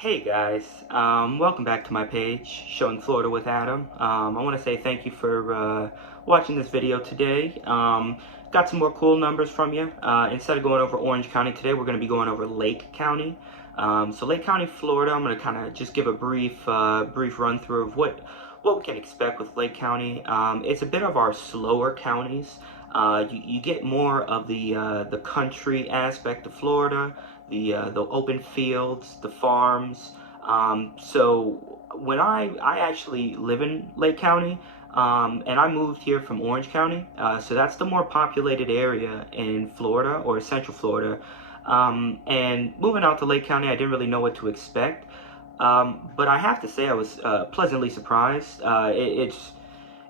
Hey guys, welcome back to my page, Showing Florida with Adam. I want to say thank you for watching this video today. Got some more cool numbers from you. Instead of going over Orange County today, we're going to be going over Lake County. So Lake County, Florida, I'm going to kind of just give a brief run through of what we can expect with Lake County. It's a bit of our slower counties. You get more of the country aspect of Florida, the open fields, the farms. So when I actually live in Lake County, and I moved here from Orange County, so that's the more populated area in Florida or Central Florida. And moving out to Lake County, I didn't really know what to expect. But I have to say I was pleasantly surprised.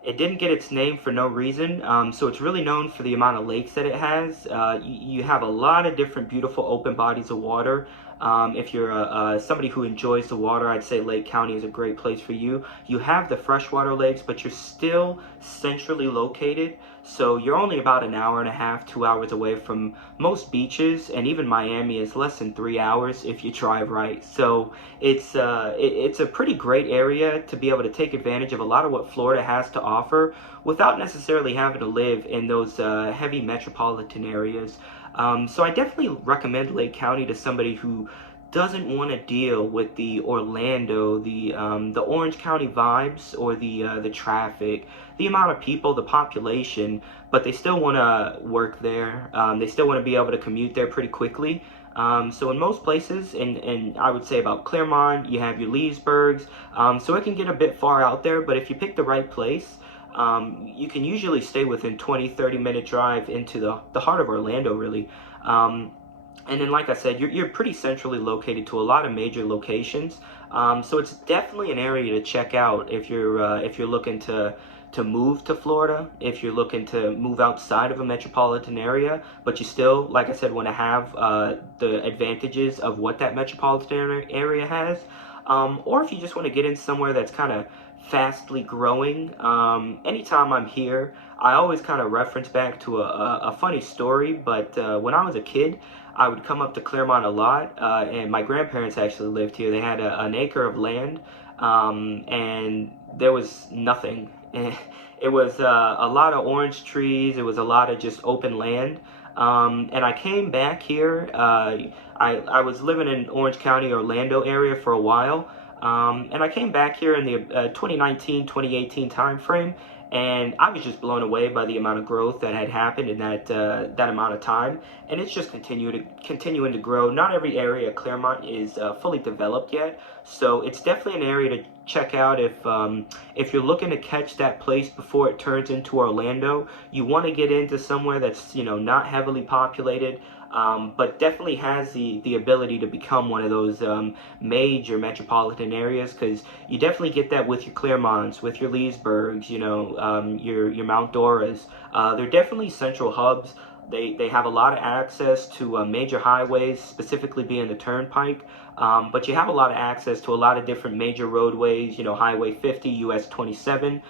It didn't get its name for no reason. So it's really known for the amount of lakes that it has. You have a lot of different beautiful open bodies of water. If you're somebody who enjoys the water, I'd say Lake County is a great place for you. You have the freshwater lakes, but you're still centrally located. So you're only about an hour and a half, 2 hours away from most beaches, and even Miami is less than 3 hours if you drive right. So it's a pretty great area to be able to take advantage of a lot of what Florida has to offer without necessarily having to live in those heavy metropolitan areas. So I definitely recommend Lake County to somebody who doesn't want to deal with the Orlando, the Orange County vibes, or the traffic, the amount of people, the population, but they still want to work there. They still want to be able to commute there pretty quickly. So in most places, and I would say about Claremont, you have your Leesburgs. So it can get a bit far out there, but if you pick the right place, you can usually stay within 20-30 minute drive into the heart of Orlando, really. And then, like I said, you're pretty centrally located to a lot of major locations. So it's definitely an area to check out if you're looking to move to Florida, if you're looking to move outside of a metropolitan area, but you still, like I said, want to have the advantages of what that metropolitan area has. Or if you just want to get in somewhere that's kind of fastly growing. Anytime I'm here, I always kind of reference back to a funny story, but when I was a kid, I would come up to Claremont a lot, and my grandparents actually lived here. They had an acre of land, and there was nothing. It was a lot of orange trees. It was a lot of just open land. And I came back here. I was living in Orange County, Orlando area for a while. And I came back here in the 2019, 2018 time frame, and I was just blown away by the amount of growth that had happened in that amount of time. And it's just continuing to grow. Not every area of Claremont is fully developed yet, so it's definitely an area to check out if you're looking to catch that place before it turns into Orlando. You want to get into somewhere that's not heavily populated. But definitely has the ability to become one of those major metropolitan areas, because you definitely get that with your Claremonts, with your Leesburgs, your Mount Doras. They're definitely central hubs. They have a lot of access to major highways, specifically being the Turnpike. But you have a lot of access to a lot of different major roadways. Highway 50, US 27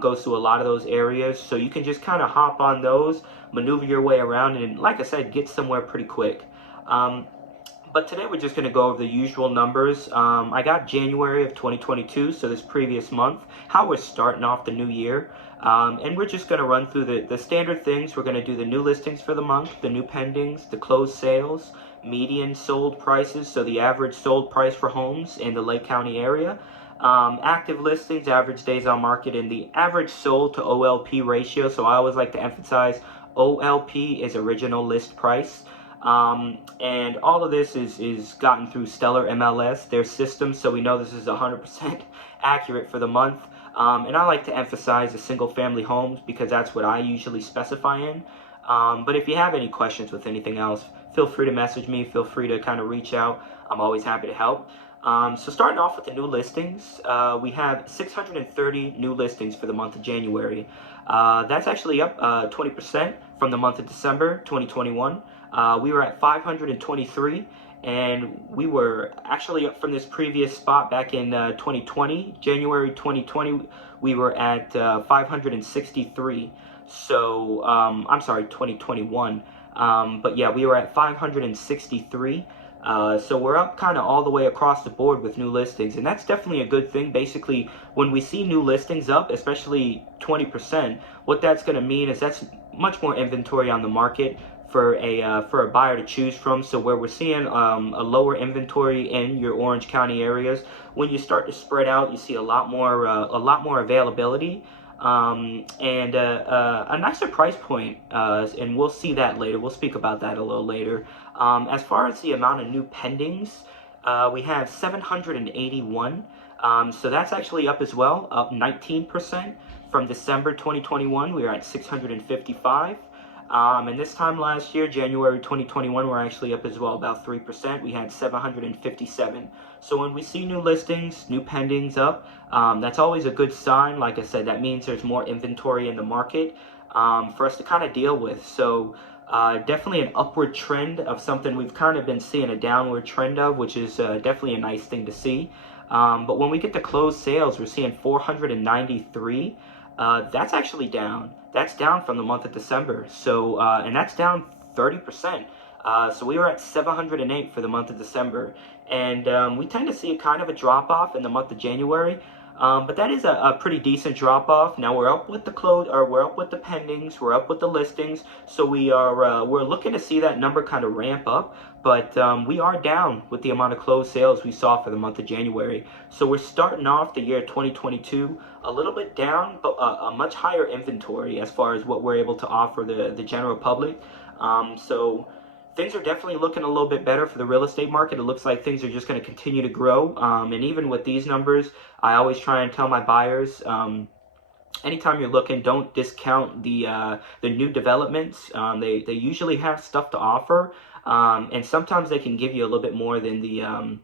goes through a lot of those areas. So you can just kind of hop on those, maneuver your way around, and like I said, get somewhere pretty quick. But today we're just going to go over the usual numbers. I got January of 2022, so this previous month, how we're starting off the new year. And we're just going to run through the standard things. We're going to do the new listings for the month, the new pendings, the closed sales, median sold prices, so the average sold price for homes in the Lake County area, active listings, average days on market, and the average sold to OLP ratio. So I always like to emphasize OLP is original list price. And all of this is gotten through Stellar MLS, their system, so we know this is 100% accurate for the month. And I like to emphasize the single family homes because that's what I usually specify in. But if you have any questions with anything else, feel free to message me, feel free to kind of reach out. I'm always happy to help. So starting off with the new listings, we have 630 new listings for the month of January. That's actually up 20% from the month of December 2021. We were at 523, and we were actually up from this previous spot back in 2020, January 2020. We were at 563. So, I'm sorry, 2021. But yeah, we were at 563. So we're up kind of all the way across the board with new listings, and that's definitely a good thing. Basically, when we see new listings up, especially 20%, what that's going to mean is that's much more inventory on the market for a buyer to choose from. So where we're seeing a lower inventory in your Orange County areas, when you start to spread out, you see a lot more availability. And a nicer price point, and we'll see that later. We'll speak about that a little later. As far as the amount of new pendings, we have 781. So that's actually up as well, up 19% from December 2021. We were at 655. And this time last year, January 2021, we're actually up as well, about 3%. We had 757. So when we see new listings, new pendings up, that's always a good sign. Like I said, that means there's more inventory in the market for us to kind of deal with. So definitely an upward trend of something we've kind of been seeing a downward trend of, which is definitely a nice thing to see. But when we get to closed sales, we're seeing 493. That's actually down. That's down from the month of December. So, and that's down 30%. So we were at 708 for the month of December. And we tend to see a kind of a drop off in the month of January. But that is a pretty decent drop off. Now we're up with the we're up with the pendings, we're up with the listings. So we're looking to see that number kind of ramp up. But we are down with the amount of closed sales we saw for the month of January. So we're starting off the year 2022 a little bit down, but a much higher inventory as far as what we're able to offer the general public. So things are definitely looking a little bit better for the real estate market. It looks like things are just going to continue to grow. And even with these numbers, I always try and tell my buyers, anytime you're looking, don't discount the new developments. They usually have stuff to offer, and sometimes they can give you a little bit more than the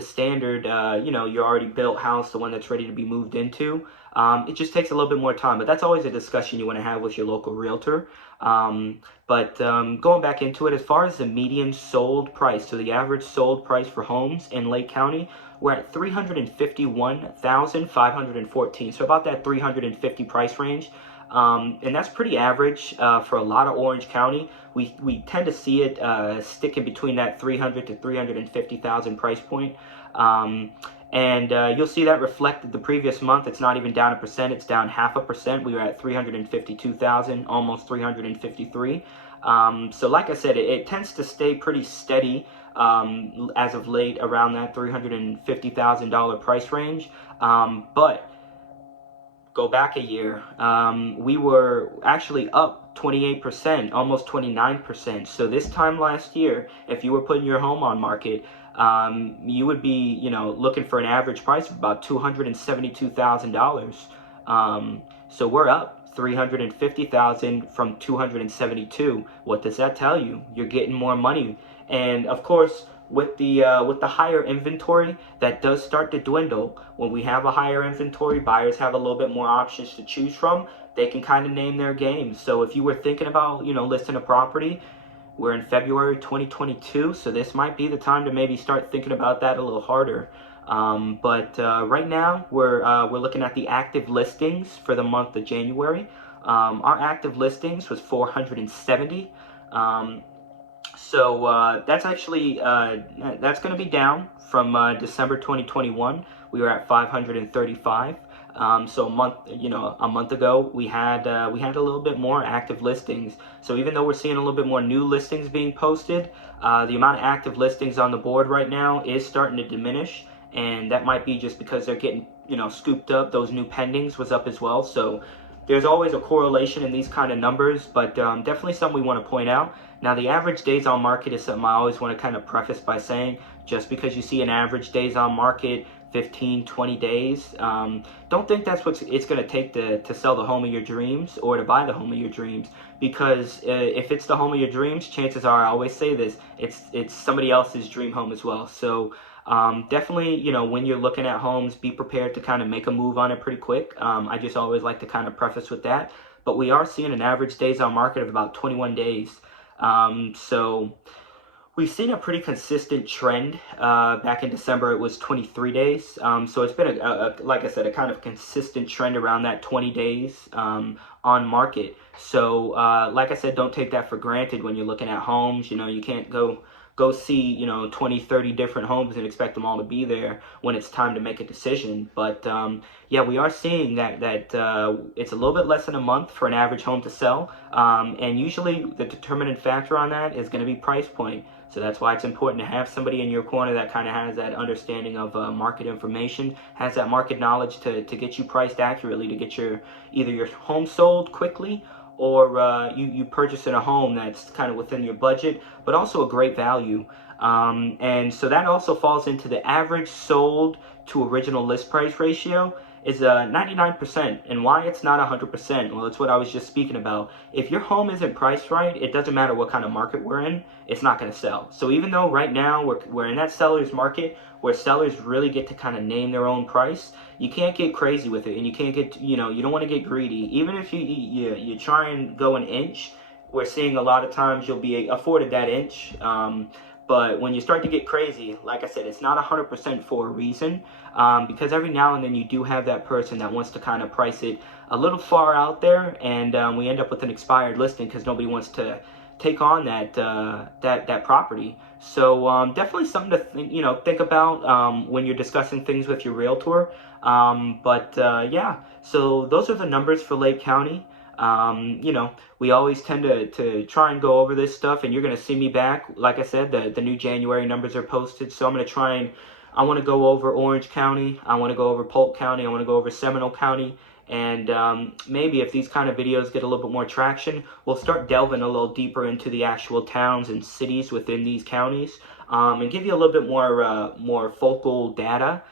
standard, your already built house, the one that's ready to be moved into. It just takes a little bit more time, but that's always a discussion you want to have with your local realtor. But going back into it, as far as the median sold price, so the average sold price for homes in Lake County, we're at $351,514. So about that 350 price range. And that's pretty average for a lot of Orange County. We tend to see it sticking between that 300 to 350,000 price point. And you'll see that reflected the previous month. It's not even down 1%, it's down 0.5%. We were at 352,000, almost 353. So like I said, it tends to stay pretty steady as of late around that $350,000 price range. But go back a year, we were actually up 28%, almost 29%. So this time last year, if you were putting your home on market, you would be, looking for an average price of about $272,000. So we're up 350,000 from 272. What does that tell you? You're getting more money. And of course, with the higher inventory, that does start to dwindle. When we have a higher inventory, buyers have a little bit more options to choose from. They can kind of name their game. So if you were thinking about, listing a property, we're in February 2022, so this might be the time to maybe start thinking about that a little harder. But right now, we're looking at the active listings for the month of January. Our active listings was 470. So that's actually that's going to be down from December 2021. We were at 535. So a month ago we had a little bit more active listings. So even though we're seeing a little bit more new listings being posted, the amount of active listings on the board right now is starting to diminish, and that might be just because they're getting scooped up. Those new pendings was up as well. So there's always a correlation in these kind of numbers, but definitely something we want to point out. Now, the average days on market is something I always want to kind of preface by saying, just because you see an average days on market 15, 20 days, don't think that's what it's going to take to sell the home of your dreams or to buy the home of your dreams. Because if it's the home of your dreams, chances are, I always say this, it's somebody else's dream home as well. So definitely, when you're looking at homes, be prepared to kind of make a move on it pretty quick. I just always like to kind of preface with that. But we are seeing an average days on market of about 21 days. So we've seen a pretty consistent trend. Back in December, it was 23 days. So it's been, like I said, a kind of consistent trend around that 20 days on market. So like I said, don't take that for granted when you're looking at homes. You can't go go see, 20, 30 different homes and expect them all to be there when it's time to make a decision. But yeah, we are seeing that it's a little bit less than a month for an average home to sell. And usually the determinant factor on that is going to be price point. So that's why it's important to have somebody in your corner that kind of has that understanding of market information, has that market knowledge to get you priced accurately, to get either your home sold quickly, or you purchasing a home that's kind of within your budget, but also a great value. And so that also falls into the average sold to original list price ratio is 99%. And why it's not 100%? Well, it's what I was just speaking about. If your home isn't priced right, it doesn't matter what kind of market we're in, it's not going to sell. So even though right now we're in that seller's market where sellers really get to kind of name their own price, you can't get crazy with it, and you can't get, you don't want to get greedy. Even if you try and go an inch, we're seeing a lot of times you'll be afforded that inch. But when you start to get crazy, like I said, it's not 100% for a reason, because every now and then you do have that person that wants to kind of price it a little far out there, and we end up with an expired listing because nobody wants to take on that property. So definitely something to think about when you're discussing things with your realtor. Yeah, so those are the numbers for Lake County. We always tend to try and go over this stuff, and you're going to see me back. Like I said, the new January numbers are posted, so I'm going to I want to go over Orange County, I want to go over Polk County, I want to go over Seminole County, and maybe if these kind of videos get a little bit more traction, we'll start delving a little deeper into the actual towns and cities within these counties, and give you a little bit more focal data,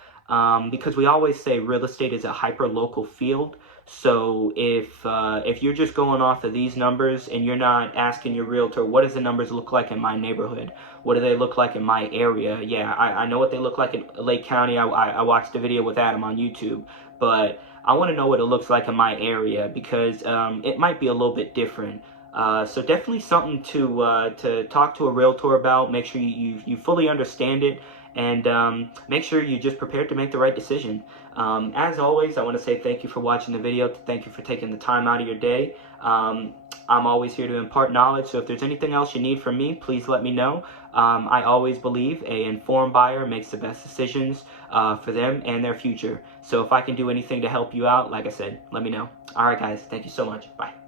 because we always say real estate is a hyper-local field. So if you're just going off of these numbers and you're not asking your realtor, what does the numbers look like in my neighborhood? What do they look like in my area? Yeah, I know what they look like in Lake County. I watched the video with Adam on YouTube, but I want to know what it looks like in my area, because it might be a little bit different. So definitely something to talk to a realtor about. Make sure you fully understand it, and make sure you're just prepared to make the right decision. As always, I want to say thank you for watching the video. Thank you for taking the time out of your day. I'm always here to impart knowledge, so if there's anything else you need from me, please let me know. I always believe an informed buyer makes the best decisions for them and their future. So if I can do anything to help you out, like I said, let me know. All right, guys, thank you so much. Bye.